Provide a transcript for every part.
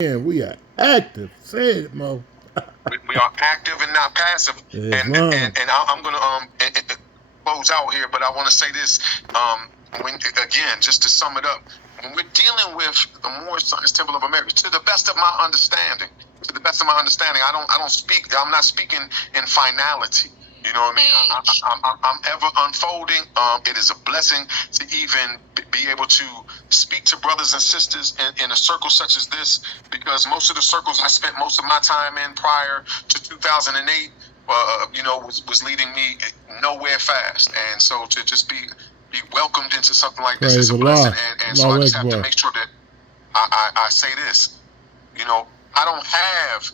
And we are active. Say it, Mo. We are active and not passive. And I'm going to close out here, but I want to say this. When again, just to sum it up, when we're dealing with the Moorish Science Temple of America, to the best of my understanding, I don't speak. I'm not speaking in finality. You know what I mean? I'm ever unfolding. It is a blessing to even be able to speak to brothers and sisters in a circle such as this, because most of the circles I spent most of my time in prior to 2008, was leading me nowhere fast. And so to just be welcomed into something like this is a blessing. And so I just have to make sure that I say this. I don't have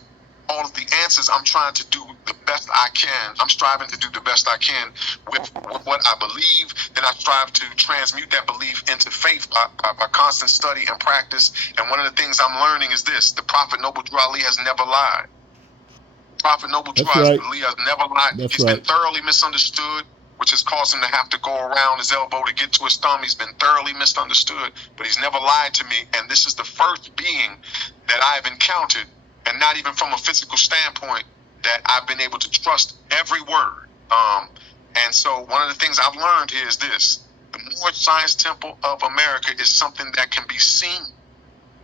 all of the answers. I'm trying to do the best I can. I'm striving to do the best I can with what I believe. Then I strive to transmute that belief into faith by constant study and practice. And one of the things I'm learning is this: the Prophet Noble Drew Ali has never lied. Prophet Noble Drew Ali has never lied. He's been thoroughly misunderstood, which has caused him to have to go around his elbow to get to his thumb. He's been thoroughly misunderstood, but he's never lied to me. And this is the first being that I've encountered, and not even from a physical standpoint, that I've been able to trust every word. And so one of the things I've learned here is this: the Moorish Science Temple of America is something that can be seen.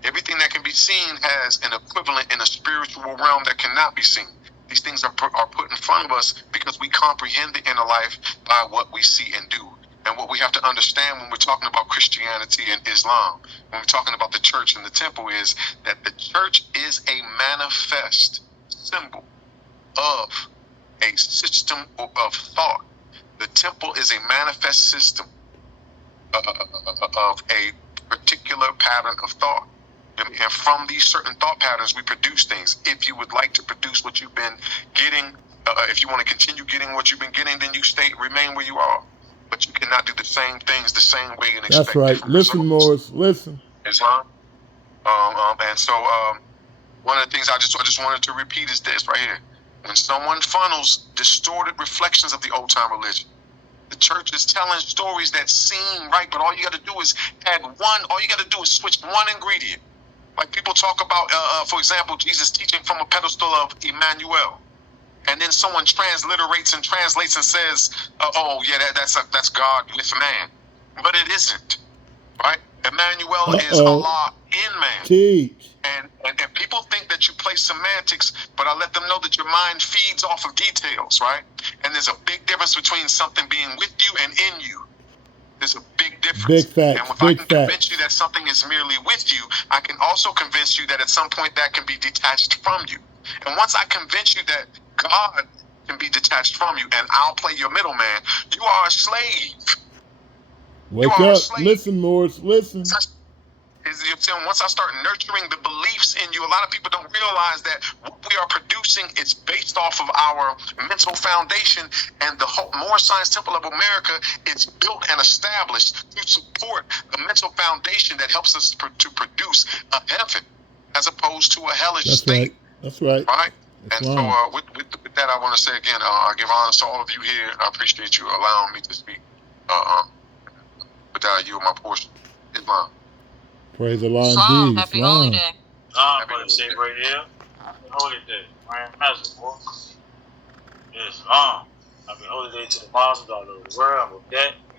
Everything that can be seen has an equivalent in a spiritual realm that cannot be seen. These things are put in front of us because we comprehend the inner life by what we see and do. And what we have to understand when we're talking about Christianity and Islam, when we're talking about the church and the temple, is that the church is a manifest symbol of a system of thought. The temple is a manifest system of a particular pattern of thought. And from these certain thought patterns, we produce things. If you would like to produce what you've been getting, if you want to continue getting what you've been getting, then you remain where you are. But you cannot do the same things the same way and expect. That's right. Listen, Morris. Listen. Islam. And so one of the things I just wanted to repeat is this right here: when someone funnels distorted reflections of the old time religion, the church is telling stories that seem right, but all you got to do is add one. All you got to do is switch one ingredient. Like people talk about, for example, Jesus teaching from a pedestal of Emmanuel, and then someone translates and says, "Oh yeah, that's God with man," but it isn't, right? Emmanuel is Allah in man. Teach. And people think that you play semantics, but I let them know that your mind feeds off of details, right? And there's a big difference between something being with you and in you. There's a big difference. Big facts. And if I can convince you that something is merely with you, I can also convince you that at some point that can be detached from you. And once I convince you that God can be detached from you, and I'll play your middleman, you are a slave. Wake up. Listen, Morris. Listen. Once I start nurturing the beliefs in you, a lot of people don't realize that what we are producing is based off of our mental foundation, and the whole Moorish Science Temple of America is built and established to support the mental foundation that helps us to produce a heaven as opposed to a hellish state. That's right. Right? And so with that, I want to say again, I give honor to all of you here. I appreciate you allowing me to speak. But you are my portion. Islam. Praise Allah indeed. Happy Holy Day. I'm going to say right here, Happy Holy Day. Grand Master, boy. Islam. Happy Holy Day to the Muslims all over the world. With that,